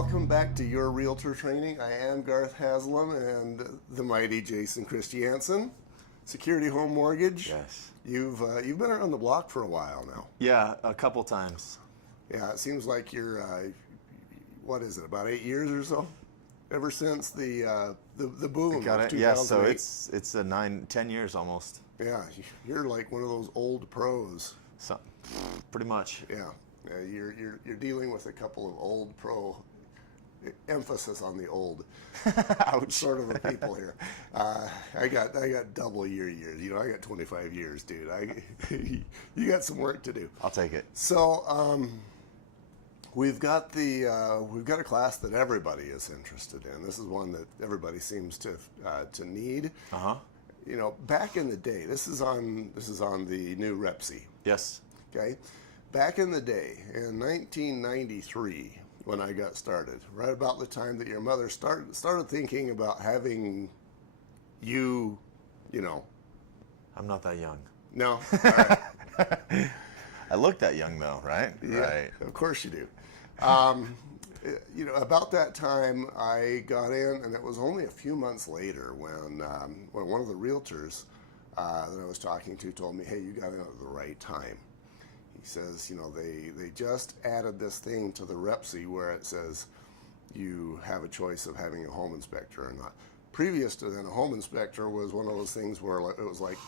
welcome back to Your Realtor Training. I am Garth Haslam and the mighty Jason Christiansen. Security Home Mortgage. Yes. You've been around the block for a while now. Yeah, a couple times. Yeah, it seems like you're, what is it, about 8 years or so? Ever since the boom Got of it. 2008. Yeah, so it's 10 years almost. Yeah, you're like one of those old pros. So, pretty much. Yeah, you're dealing with a couple of old pro, emphasis on the old. Ouch. Sort of a people here. I got double your years. You know, I got 25 years, dude. You got some work to do. I'll take it. So we've got a class that everybody is interested in. This is one that everybody seems to need. You know, back in the day, this is on the new repc. Yes. Okay, back in the day, in 1993, when I got started, right about the time that your mother started thinking about having you know. I'm not that young. No? All right. I look that young though, right? Yeah, Right. of course you do. You know, about that time I got in, and it was only a few months later when one of the realtors that I was talking to told me, hey, you got in at the right time. He says, you know, they just added this thing to the repc where it says you have a choice of having a home inspector or not. Previous to then, a home inspector was one of those things where it was like,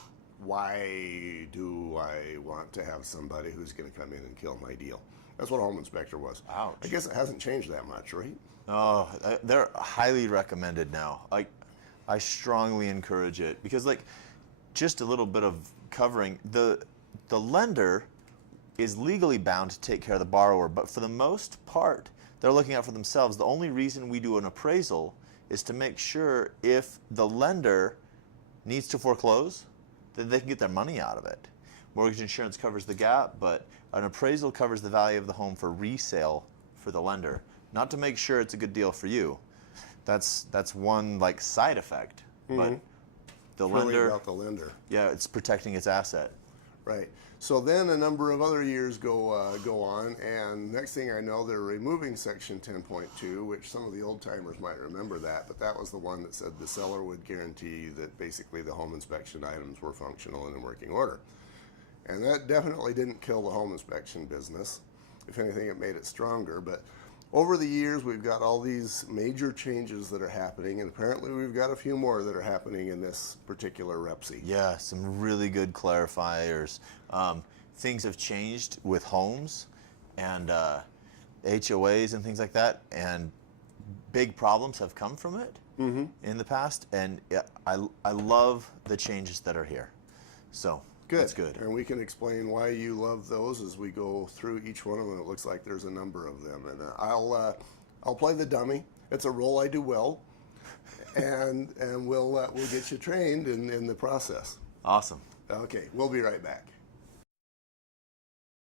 why do I want to have somebody who's going to come in and kill my deal? That's what a home inspector was. Ouch. I guess it hasn't changed that much, right? Oh, they're highly recommended now. I strongly encourage it because, like, just a little bit of covering, the lender is legally bound to take care of the borrower, but for the most part, they're looking out for themselves. The only reason we do an appraisal is to make sure if the lender needs to foreclose, then they can get their money out of it. Mortgage insurance covers the gap, but an appraisal covers the value of the home for resale for the lender, not to make sure it's a good deal for you. That's one like side effect, but the It's lender, really about the lender. yeah, it's protecting its asset. Right. So then a number of other years go on, and next thing I know, they're removing Section 10.2, which some of the old timers might remember that, but that was the one that said the seller would guarantee that basically the home inspection items were functional and in working order. And that definitely didn't kill the home inspection business. If anything, it made it stronger. But over the years, we've got all these major changes that are happening, and apparently we've got a few more that are happening in this particular repc. Yeah, some really good clarifiers. Things have changed with homes and HOAs and things like that, and big problems have come from it in the past. And I love the changes that are here. So Good. that's good. And we can explain why you love those as we go through each one of them. It looks like there's a number of them, and I'll play the dummy. It's a role I do well, and we'll get you trained in the process. Awesome. Okay, we'll be right back.